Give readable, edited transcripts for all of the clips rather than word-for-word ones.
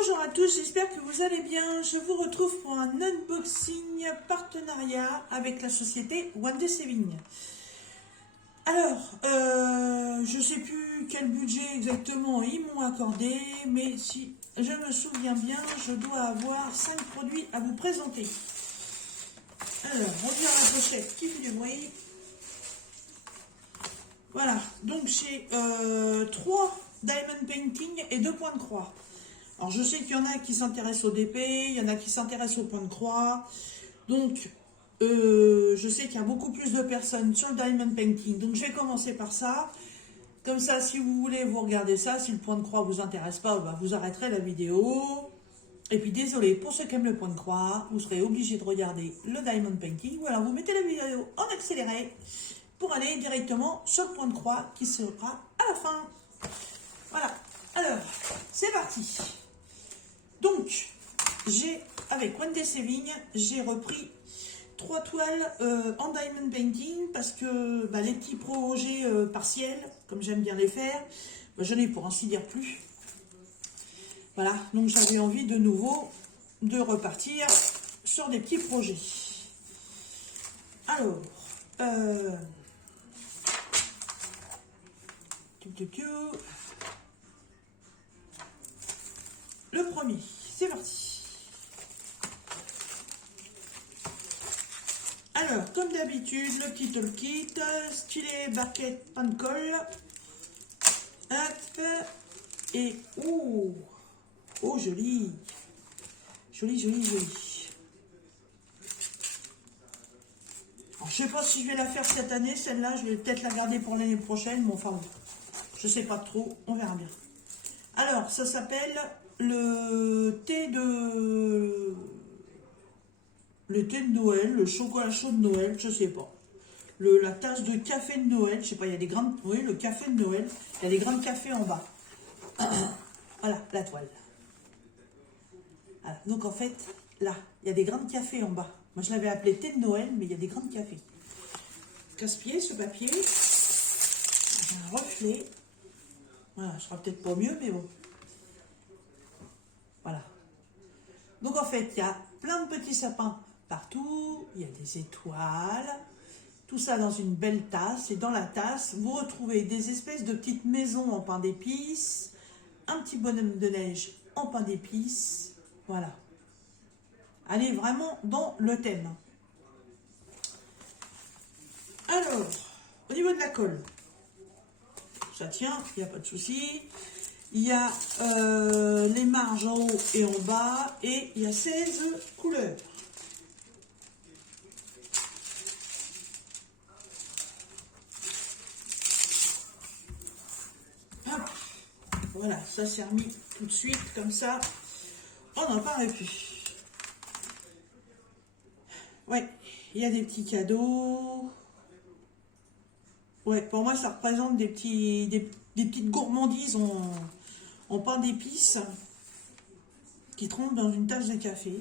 Bonjour à tous, j'espère que vous allez bien. Je vous retrouve pour un unboxing partenariat avec la société One Day Saving. Alors, je ne sais plus quel budget exactement ils m'ont accordé, mais si je me souviens bien, je dois avoir 5 produits à vous présenter. Alors, on vient à la pochette qui fait du bruit. Voilà, donc j'ai 3 Diamond Painting et 2 points de croix. Alors je sais qu'il y en a qui s'intéressent au DP, il y en a qui s'intéressent au point de croix. Donc je sais qu'il y a beaucoup plus de personnes sur le Diamond Painting. Donc je vais commencer par ça. Comme ça, si vous voulez, vous regardez ça. Si le point de croix vous intéresse pas, bah, vous arrêterez la vidéo. Et puis désolé, pour ceux qui aiment le point de croix, vous serez obligé de regarder le Diamond Painting. Ou alors vous mettez la vidéo en accéléré pour aller directement sur le point de croix qui sera à la fin. Voilà, alors c'est parti. Donc, avec One Day Saving, j'ai repris 3 toiles en Diamond Painting parce que les petits projets partiels, comme j'aime bien les faire, je n'ai pour ainsi dire plus. Voilà, donc j'avais envie de nouveau de repartir sur des petits projets. Alors, le premier, c'est parti. Alors, comme d'habitude, le petit toolkit, stylet, barquette, pain de colle. Hop. Et, oh, joli. Joli, joli, joli. Alors, je ne sais pas si je vais la faire cette année, celle-là. Je vais peut-être la garder pour l'année prochaine. Mais enfin, je ne sais pas trop. On verra bien. Alors, ça s'appelle le thé de Noël, le chocolat chaud de Noël, je sais pas. La tasse de café de Noël, je sais pas, il y a des grains de... Oui, le café de Noël, il y a des grains de café en bas. Voilà, la toile. Voilà, donc en fait, là, il y a des grains de café en bas. Moi, je l'avais appelé thé de Noël, mais il y a des grains de café. Casse-pied, ce papier. Un reflet. Voilà, je sera peut-être pas mieux, mais bon. Voilà. Donc en fait, il y a plein de petits sapins partout, il y a des étoiles, tout ça dans une belle tasse. Et dans la tasse, vous retrouvez des espèces de petites maisons en pain d'épices, un petit bonhomme de neige en pain d'épices. Voilà. Allez vraiment dans le thème. Alors, au niveau de la colle, ça tient, il n'y a pas de souci. Il y a les marges en haut et en bas et il y a 16 couleurs. Hop. Voilà, ça s'est remis tout de suite comme ça. On n'en parle plus. Ouais, il y a des petits cadeaux. Ouais, pour moi ça représente des petites gourmandises en pain d'épices qui trempent dans une tasse de café.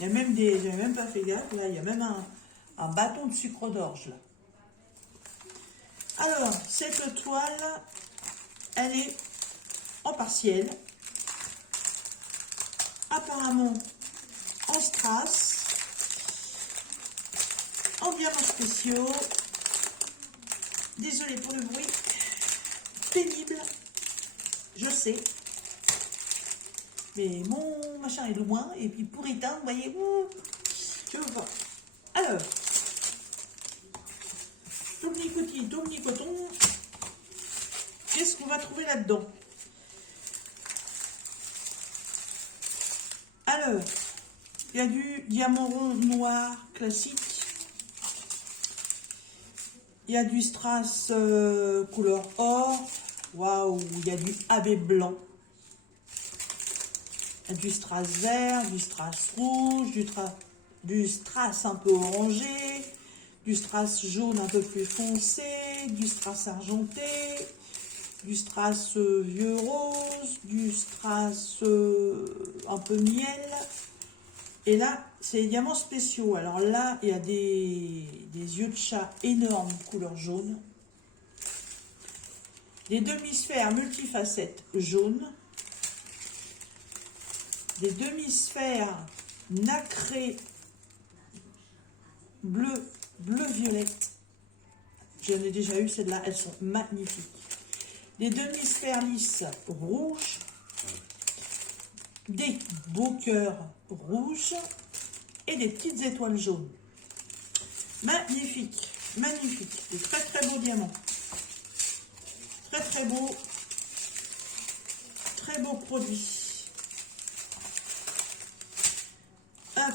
Il y a même j'avais même pas fait gaffe, là, il y a même un bâton de sucre d'orge là. Alors, cette toile, elle est en partiel, apparemment en strass, en diamants spéciaux. Désolée pour le bruit, pénible, je sais. Mais mon machin est loin, et puis pour éteindre, vous voyez, je vois. Alors, coton, qu'est-ce qu'on va trouver là-dedans? Alors, il y a du diamant rond noir classique. Il y a du strass couleur or. Waouh, il y a du AB blanc. Il y a du strass vert, du strass rouge, du strass un peu orangé, du strass jaune un peu plus foncé, du strass argenté, du strass vieux rose, du strass un peu miel. Et là, c'est les diamants spéciaux. Alors là, il y a des yeux de chat énormes, couleur jaune. Des demi-sphères multifacettes jaunes. des demi-sphères nacrées bleu-violette. J'en ai déjà eu celles-là, elles sont magnifiques. Des demi-sphères lisses rouges, des beaux cœurs rouges et des petites étoiles jaunes. Magnifique, magnifique. Des très très beaux diamants. Très très beau produit. Hop,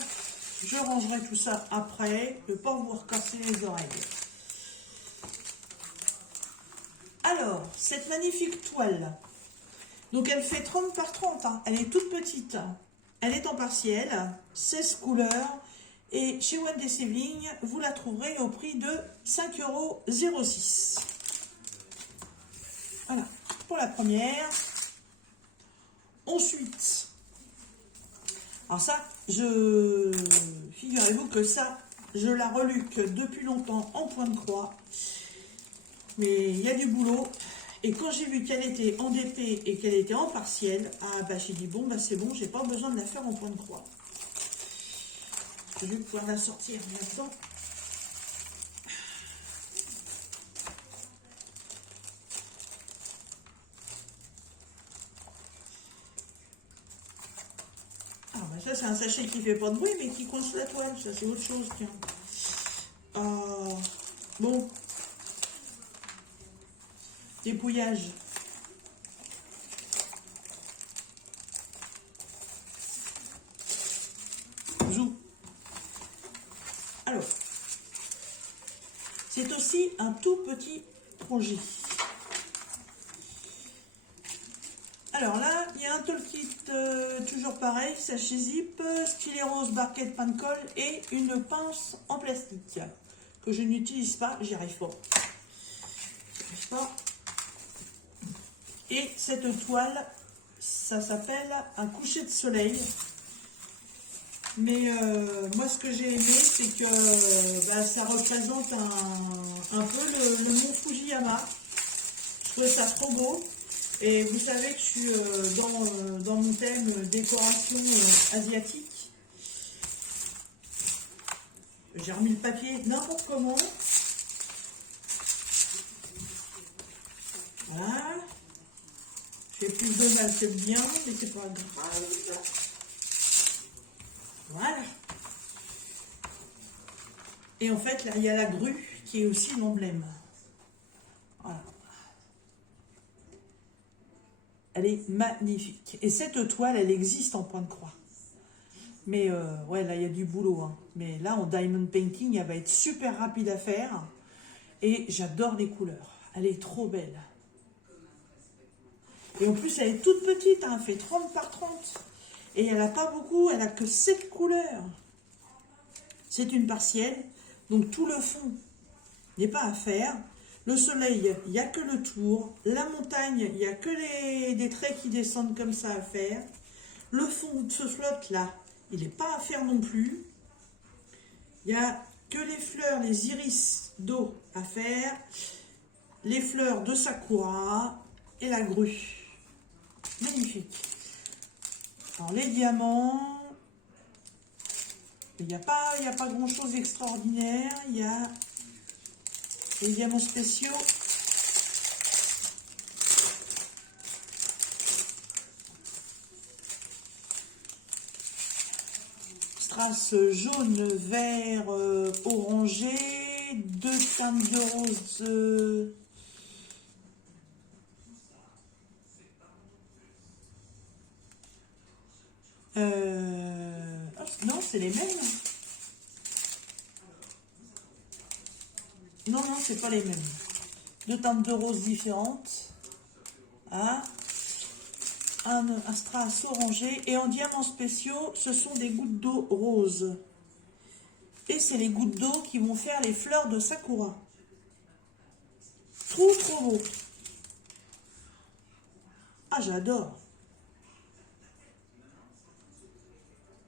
je rangerai tout ça après, de ne pas vous recasser les oreilles. Alors, cette magnifique toile, donc elle fait 30 par 30, hein. Elle est toute petite, elle est en partiel, 16 couleurs, et chez One Day Saving, vous la trouverez au prix de 5,06 €. Voilà, pour la première. Ensuite, alors ça, figurez-vous que ça, je la reluque depuis longtemps en point de croix. Mais il y a du boulot. Et quand j'ai vu qu'elle était en DP et qu'elle était en partiel, ah bah j'ai dit bon, bah c'est bon, j'ai pas besoin de la faire en point de croix. Je vais pouvoir la sortir maintenant. Alors bah ça c'est un sachet qui fait pas de bruit mais qui coince la toile, ça c'est autre chose, tiens. Bon. Dépouillage. Zou. Alors, c'est aussi un tout petit projet. Alors là, il y a un toolkit toujours pareil, sachet zip, stylet rose, barquette, pain de colle et une pince en plastique que je n'utilise pas, j'y arrive pas. Et cette toile, ça s'appelle un coucher de soleil. Mais moi, ce que j'ai aimé, c'est que ça représente un peu le mont Fujiyama. Je trouve ça trop beau. Et vous savez que je suis dans mon thème décoration asiatique. J'ai remis le papier n'importe comment. Voilà. Je fais plus de mal que de bien, mais c'est pas grave. Voilà. Et en fait, là, il y a la grue qui est aussi l'emblème. Voilà. Elle est magnifique. Et cette toile, elle existe en point de croix. Mais ouais, là, il y a du boulot. Hein. Mais là, en diamond painting, elle va être super rapide à faire. Et j'adore les couleurs. Elle est trop belle. Et en plus, elle est toute petite. Hein. Elle fait 30 par 30. Et elle n'a pas beaucoup. Elle n'a que 7 couleurs. C'est une partielle. Donc, tout le fond n'est pas à faire. Le soleil, il n'y a que le tour. La montagne, il n'y a que des traits qui descendent comme ça à faire. Le fond de ce flotte là, il n'est pas à faire non plus. Il n'y a que les fleurs, les iris d'eau à faire. Les fleurs de sakura et la grue. Magnifique. Alors les diamants, il n'y a pas grand chose d'extraordinaire. Il y a les diamants spéciaux. Strass jaune, vert, orangé, 2 teintes de rose. Non, c'est les mêmes. Non, c'est pas les mêmes. 2 teintes de rose différentes. Ah. Un strass orangé. Et en diamants spéciaux, ce sont des gouttes d'eau roses. Et c'est les gouttes d'eau qui vont faire les fleurs de sakura. Trop beau. Ah, j'adore.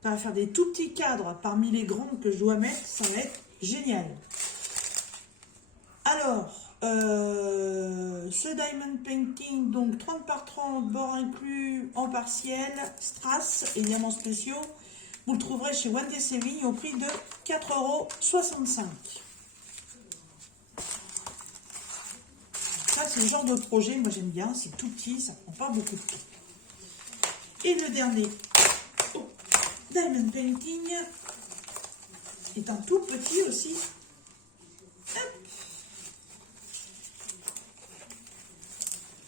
Ça va faire des tout petits cadres parmi les grands que je dois mettre. Ça va être génial. Alors, ce Diamond Painting, donc 30 par 30, bord inclus en partiel, strass et diamants spéciaux, vous le trouverez chez Wendy Saving au prix de 4,65 €. Ça, c'est le genre de projet, moi j'aime bien, c'est tout petit, ça prend pas beaucoup de temps. Et le dernier Diamond Painting est un tout petit aussi.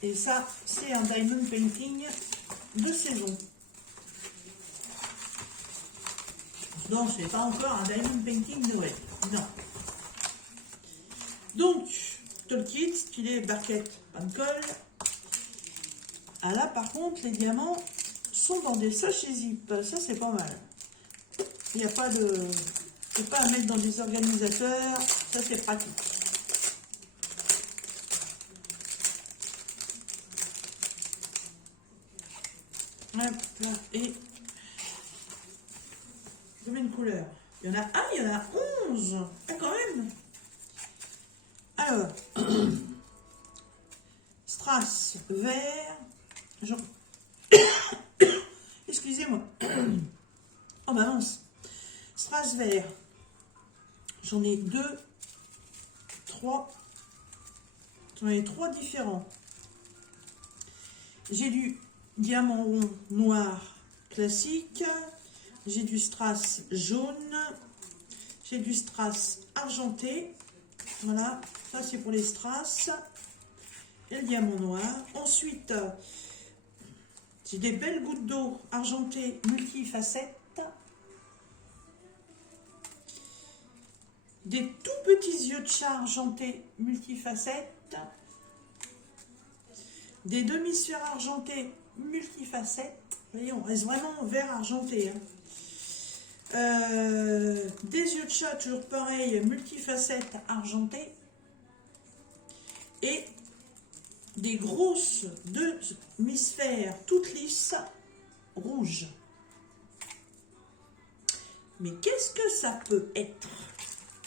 Et ça, c'est un Diamond Painting de saison. Non, ce n'est pas encore un Diamond Painting Noël. Non. Donc, Toolkit, stylet, barquette, pain de colle. Ah là, par contre, les diamants sont dans des sachets zip. Ça, c'est pas mal. Il n'y a pas de... C'est pas à mettre dans des organisateurs. Ça, c'est pratique. Hop là, et combien de couleurs? Il y en a un, il y en a 11. Ah, quand même. Alors, strass vert. Excusez-moi. Oh bah mince. Strass vert. J'en ai 2, 3. J'en ai 3 différents. J'ai du diamant rond noir classique, j'ai du strass jaune, j'ai du strass argenté, voilà, ça c'est pour les strass, et le diamant noir. Ensuite, j'ai des belles gouttes d'eau argentées multifacettes, des tout petits yeux de chat argentés multifacettes, des demi-sphères argentées multifacettes. Vous voyez, on reste vraiment en vert argenté. Des yeux de chat, toujours pareil, multifacettes argentées. Et des grosses demi-sphères toutes lisses rouges. Mais qu'est-ce que ça peut être?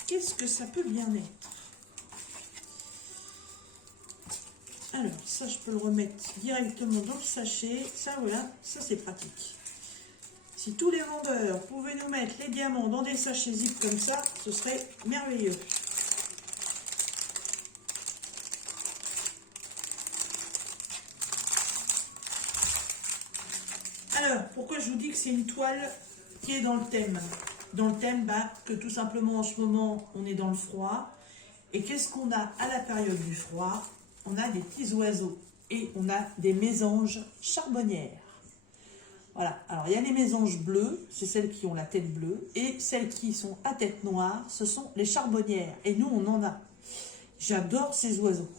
Qu'est-ce que ça peut bien être? Alors, ça, je peux le remettre directement dans le sachet. Ça, voilà, ça, c'est pratique. Si tous les vendeurs pouvaient nous mettre les diamants dans des sachets zip comme ça, ce serait merveilleux. Alors, pourquoi je vous dis que c'est une toile qui est dans le thème? Dans le thème, que tout simplement, en ce moment, on est dans le froid. Et qu'est-ce qu'on a à la période du froid? On a des petits oiseaux et on a des mésanges charbonnières. Voilà, alors il y a les mésanges bleues, c'est celles qui ont la tête bleue, et celles qui sont à tête noire, ce sont les charbonnières. Et nous, on en a. J'adore ces oiseaux.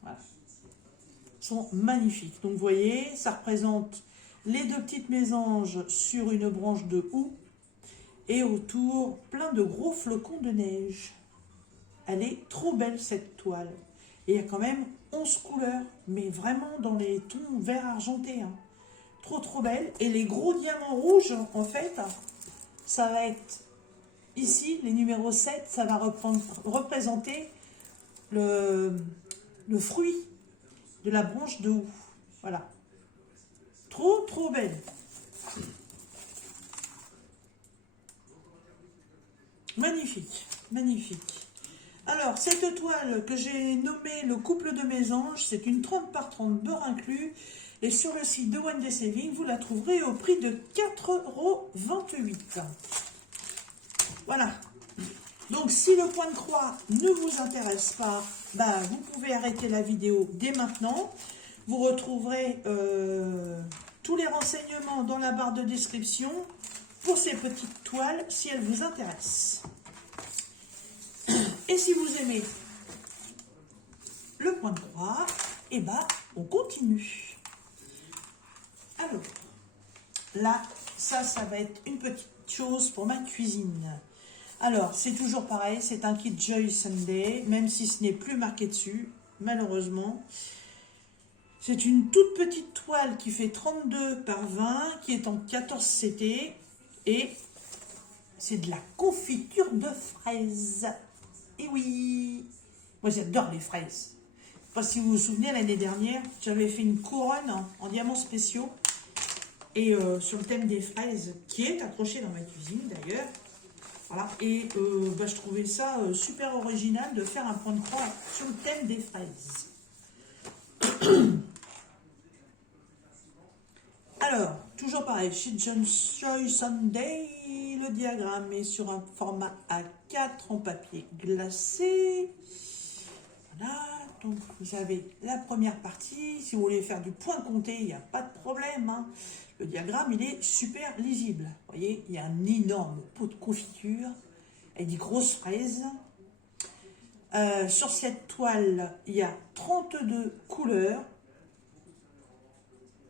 Voilà. Ils sont magnifiques. Donc vous voyez, ça représente les deux petites mésanges sur une branche de houx, et autour, plein de gros flocons de neige. Elle est trop belle, cette toile. Et il y a quand même 11 couleurs, mais vraiment dans les tons vert argenté. Hein. Trop belle. Et les gros diamants rouges, en fait, ça va être ici, les numéros 7, ça va représenter le fruit de la branche de houx. Voilà. Trop belle. Magnifique, magnifique. Alors, cette toile que j'ai nommée le couple de mésanges, c'est une 30 par 30 beurre inclus. Et sur le site de Wendy Saving, vous la trouverez au prix de 4,28 €. Voilà. Donc, si le point de croix ne vous intéresse pas, vous pouvez arrêter la vidéo dès maintenant. Vous retrouverez tous les renseignements dans la barre de description pour ces petites toiles si elles vous intéressent. Et si vous aimez le point de croix, on continue. Alors, là, ça va être une petite chose pour ma cuisine. Alors, c'est toujours pareil, c'est un kit Joy Sunday, même si ce n'est plus marqué dessus, malheureusement. C'est une toute petite toile qui fait 32 par 20, qui est en 14 CT, et c'est de la confiture de fraises. Et oui, Moi, j'adore les fraises. Je sais pas si vous vous souvenez, l'année dernière, j'avais fait une couronne en diamants spéciaux. Et sur le thème des fraises, qui est accroché dans ma cuisine d'ailleurs. Voilà. Et bah, je trouvais ça super original de faire un point de croix sur le thème des fraises. Alors, toujours pareil, chez Joy Sunday, le diagramme est sur un format A4 en papier glacé. Voilà, donc vous avez la première partie. Si vous voulez faire du point compté, il n'y a pas de problème, hein. Le diagramme, il est super lisible. Vous voyez, il y a un énorme pot de confiture avec des grosses fraises. Sur cette toile, il y a 32 couleurs.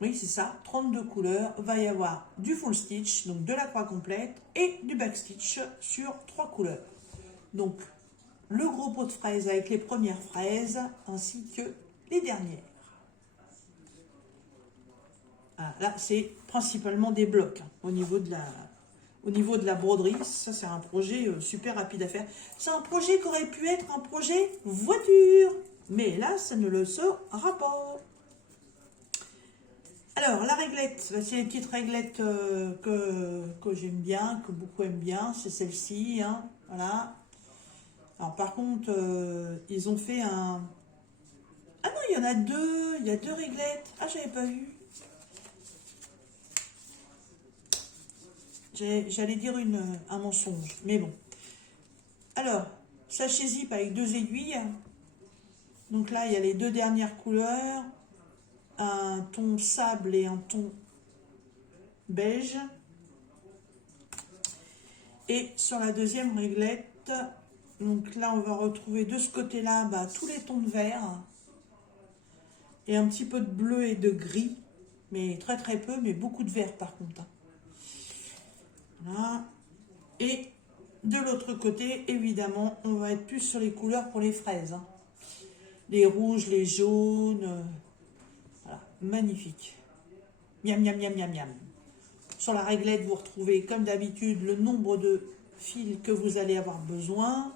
Oui, c'est ça, 32 couleurs. Il va y avoir du full stitch, donc de la croix complète, et du back stitch sur 3 couleurs. Donc, le gros pot de fraises avec les premières fraises, ainsi que les dernières. Ah, là, c'est principalement des blocs hein, au niveau de la broderie. Ça, c'est un projet super rapide à faire. C'est un projet qui aurait pu être un projet voiture. Mais là, ça ne le sera pas. Alors, la réglette, c'est les petites réglettes que j'aime bien, que beaucoup aiment bien. C'est celle-ci, hein, voilà. Alors, par contre, ils ont fait un... Ah non, il y en a deux. Il y a deux réglettes. Ah, j'avais pas vu. J'allais dire un mensonge, mais bon. Alors, sachet zip avec 2 aiguilles. Donc là, il y a les 2 dernières couleurs. Un ton sable et un ton beige. Et sur la deuxième réglette, donc là, on va retrouver de ce côté-là bah, tous les tons de vert. Et un petit peu de bleu et de gris. Mais très très peu, mais beaucoup de vert par contre. Voilà. Et de l'autre côté, évidemment, on va être plus sur les couleurs pour les fraises. Hein. Les rouges, les jaunes. Voilà, magnifique. Miam, miam, miam, miam, miam. Sur la réglette, vous retrouvez, comme d'habitude, le nombre de fils que vous allez avoir besoin.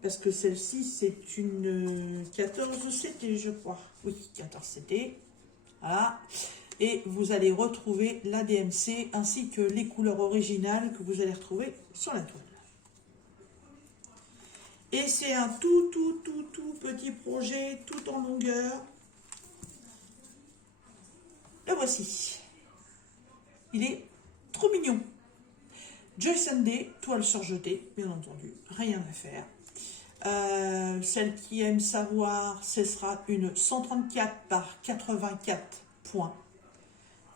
Parce que celle-ci, c'est une 14 CT, je crois. Oui, 14 CT. Voilà. Et vous allez retrouver la DMC ainsi que les couleurs originales que vous allez retrouver sur la toile. Et c'est un tout petit projet, tout en longueur. Le voici. Il est trop mignon. Joy Sunday, toile surjetée, bien entendu, rien à faire. Celle qui aime savoir, ce sera une 134 par 84 points.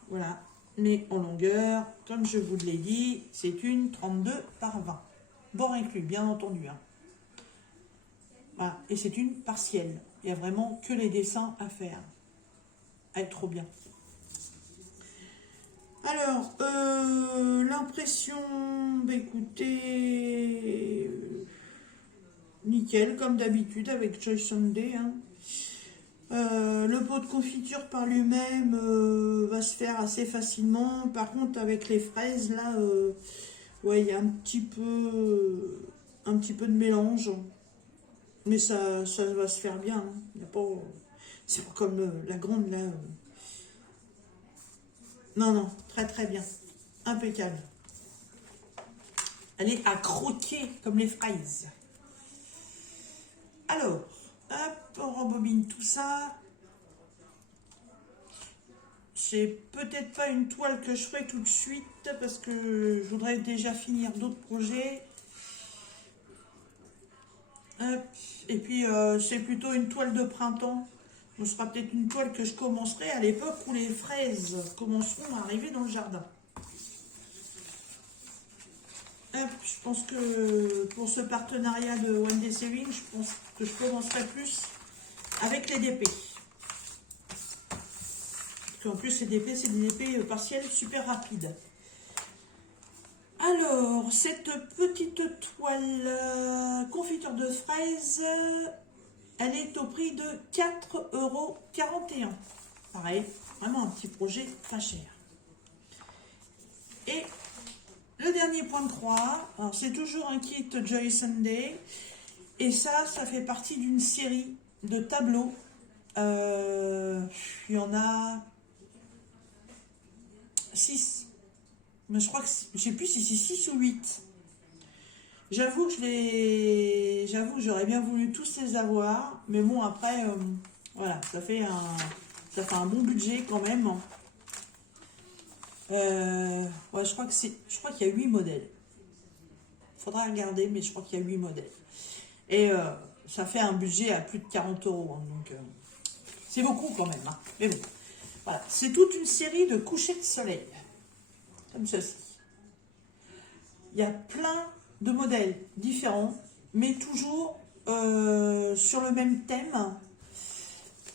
Voilà, mais en longueur, comme je vous l'ai dit, c'est une 32 par 20. Bord inclus, bien entendu. Hein. Voilà, et c'est une partielle. Il n'y a vraiment que les dessins à faire. Elle est trop bien. Alors, l'impression, bah, écoutez, nickel, comme d'habitude avec Joy Sunday. Hein. Le pot de confiture par lui-même va se faire assez facilement. Par contre, avec les fraises, là, ouais, il y a un petit peu de mélange. Mais ça va se faire bien. Hein. C'est pas comme la grande, là. Non, non, très très bien. Impeccable. Elle est à croquer comme les fraises. Alors, hop, on rembobine tout ça. C'est peut-être pas une toile que je ferai tout de suite parce que je voudrais déjà finir d'autres projets. Hop. Et puis, c'est plutôt une toile de printemps. Ce sera peut-être une toile que je commencerai à l'époque où les fraises commenceront à arriver dans le jardin. Hop, je pense que pour ce partenariat de One Day Saving, je pense que je commencerai plus avec les DP. Parce qu'en plus, ces DP, c'est des DP partiels super rapides. Alors, cette petite toile confiture de fraises, elle est au prix de 4,41 €. Pareil, vraiment un petit projet pas cher. Et le dernier point de croix, alors c'est toujours un kit Joy Sunday. Et ça fait partie d'une série de tableaux. Il y en a 6. Mais je crois que je sais plus si c'est 6 ou 8. J'avoue que j'aurais bien voulu tous les avoir. Mais bon, après, voilà, ça fait un bon budget quand même. Ouais, je crois qu'il y a 8 modèles. Faudra regarder, mais je crois qu'il y a 8 modèles. Et ça fait un budget à plus de 40 €. Hein, donc, c'est beaucoup quand même. Hein, mais bon, voilà. C'est toute une série de couchers de soleil. Comme ceci. Il y a plein de modèles différents, mais toujours sur le même thème.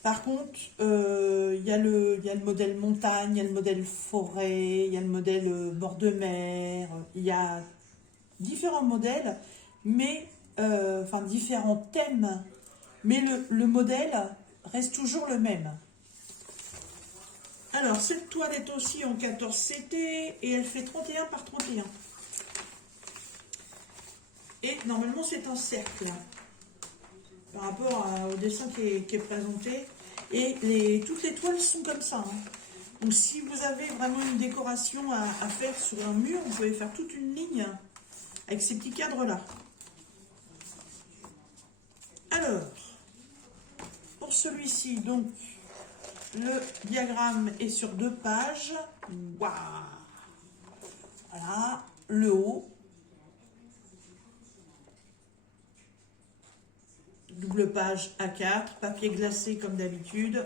Par contre, il y a le modèle montagne, il y a le modèle forêt, il y a le modèle bord de mer, il y a différents modèles, mais enfin différents thèmes, mais le modèle reste toujours le même. Alors, cette toile est aussi en 14 CT et elle fait 31 par 31. Et normalement, c'est un cercle par rapport au dessin qui est présenté. Et toutes les toiles sont comme ça. Hein. Donc, si vous avez vraiment une décoration à faire sur un mur, vous pouvez faire toute une ligne avec ces petits cadres-là. Alors, pour celui-ci, donc, le diagramme est sur 2 pages. Waouh! Voilà, le haut. Double page A4, papier glacé comme d'habitude.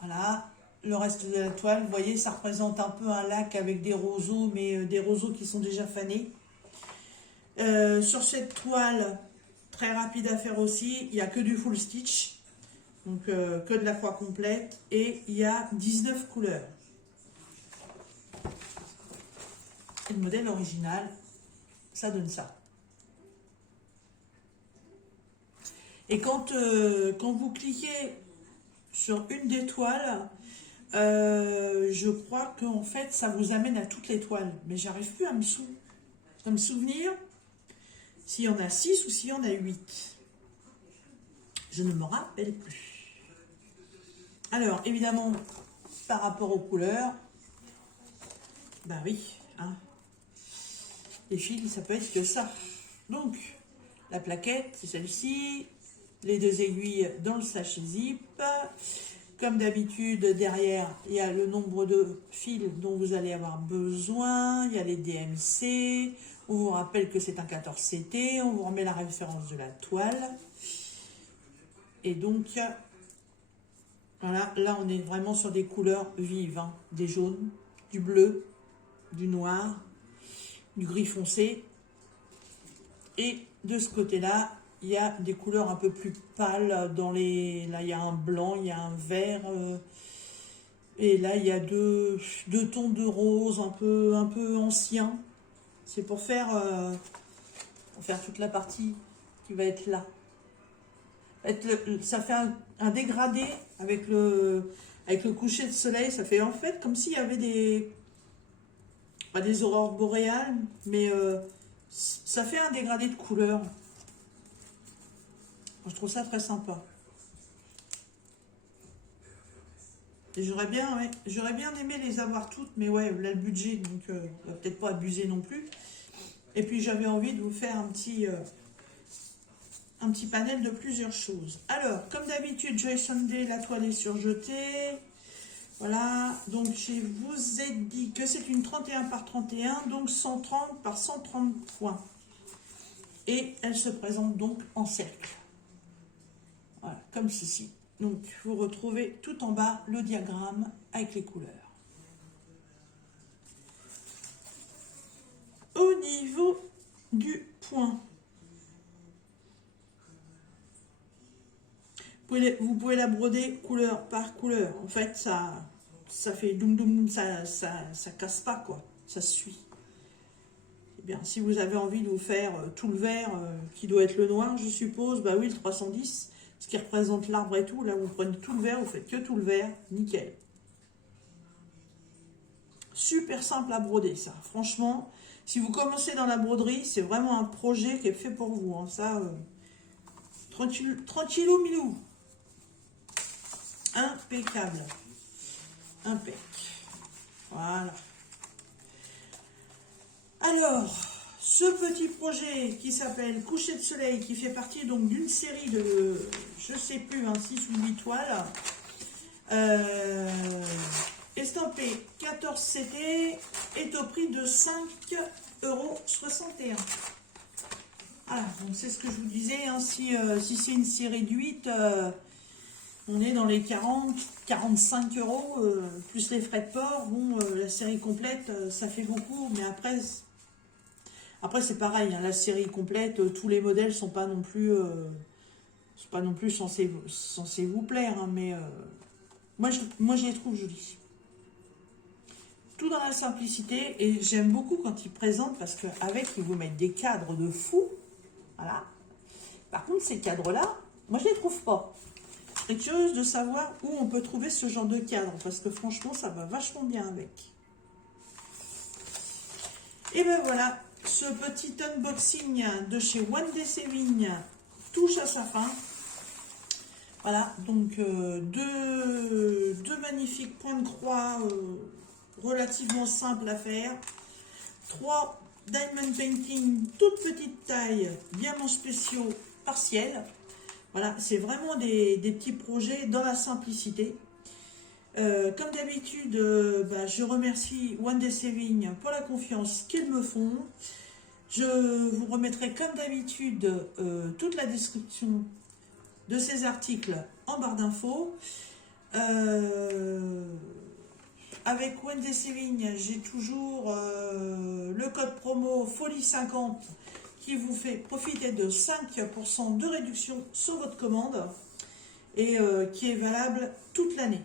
Voilà, le reste de la toile, vous voyez, ça représente un peu un lac avec des roseaux, mais des roseaux qui sont déjà fanés. Sur cette toile, très rapide à faire aussi, il n'y a que du full stitch, donc que de la croix complète, et il y a 19 couleurs. Et le modèle original, ça donne ça. Et quand vous cliquez sur une des toiles, je crois qu'en fait, ça vous amène à toutes les toiles. Mais j'arrive plus à me souvenir s'il y en a 6 ou s'il y en a 8. Je ne me rappelle plus. Alors, évidemment, par rapport aux couleurs, bah oui, hein, les fils, ça peut être que ça. Donc, la plaquette, c'est celle-ci. Les 2 aiguilles dans le sachet zip. Comme d'habitude, derrière, il y a le nombre de fils dont vous allez avoir besoin. Il y a les DMC. On vous rappelle que c'est un 14 CT. On vous remet la référence de la toile. Et donc, voilà, là, on est vraiment sur des couleurs vives. Hein, des jaunes, du bleu, du noir, du gris foncé. Et de ce côté-là, il y a des couleurs un peu plus pâles. Là, il y a un blanc, il y a un vert. Et là, il y a deux tons de rose un peu anciens. C'est pour faire toute la partie qui va être là. Ça fait un dégradé avec le coucher de soleil. Ça fait en fait comme s'il y avait des aurores boréales. Mais ça fait un dégradé de couleurs. Je trouve ça très sympa. Et j'aurais bien aimé les avoir toutes, mais ouais, là le budget, donc on va peut-être pas abuser non plus. Et puis j'avais envie de vous faire un petit panel de plusieurs choses. Alors, comme d'habitude, Joy Sunday, la toile est surjetée. Voilà, donc je vous ai dit que c'est une 31 par 31, donc 130 par 130 points. Et elle se présente donc en cercle. Voilà, comme ceci. Donc, vous retrouvez tout en bas le diagramme avec les couleurs. Au niveau du point, vous pouvez la broder couleur par couleur. En fait, ça fait doum doum, ça casse pas, quoi. Ça se suit. Eh bien, si vous avez envie de vous faire tout le vert, qui doit être le noir, je suppose, bah oui, le 310. Ce qui représente l'arbre et tout, là vous prenez tout le vert, vous faites que tout le vert, nickel. Super simple à broder, ça. Franchement, si vous commencez dans la broderie, c'est vraiment un projet qui est fait pour vous. Hein. Ça, tranquillou milou. Impeccable. Impec. Voilà. Alors, ce petit projet qui s'appelle Coucher de soleil, qui fait partie donc d'une série de, je sais plus, 6 ou 8 toiles, estampé 14 CT, est au prix de 5,61 €. Voilà, donc c'est ce que je vous disais, hein, si c'est une série de 8, on est dans les 40-45 €, plus les frais de port. Bon, la série complète, ça fait beaucoup, mais après c'est pareil, hein, la série complète, tous les modèles sont pas non plus, censés vous plaire, hein, mais moi je les trouve jolis. Tout dans la simplicité, et j'aime beaucoup quand ils présentent, parce qu'avec ils vous mettent des cadres de fou. Voilà. Par contre, ces cadres-là, moi je les trouve pas. Je serais curieuse de savoir où on peut trouver ce genre de cadre, parce que franchement, ça va vachement bien avec. Et ben voilà, ce petit unboxing de chez One Day Saving touche à sa fin. Voilà, donc deux magnifiques points de croix relativement simples à faire. 3 diamond painting, toute petite taille, diamants spéciaux partiels. Voilà, c'est vraiment des petits projets dans la simplicité. Comme d'habitude, je remercie One Day Saving pour la confiance qu'ils me font. Je vous remettrai comme d'habitude toute la description de ces articles en barre d'infos. Avec One Day Saving, j'ai toujours le code promo FOLIE50 qui vous fait profiter de 5% de réduction sur votre commande et qui est valable toute l'année.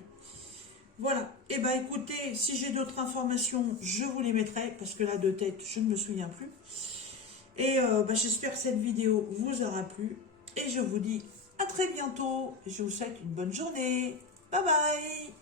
Voilà, et bah écoutez, si j'ai d'autres informations, je vous les mettrai, parce que là de tête, je ne me souviens plus. Et j'espère que cette vidéo vous aura plu, et je vous dis à très bientôt, je vous souhaite une bonne journée, bye bye.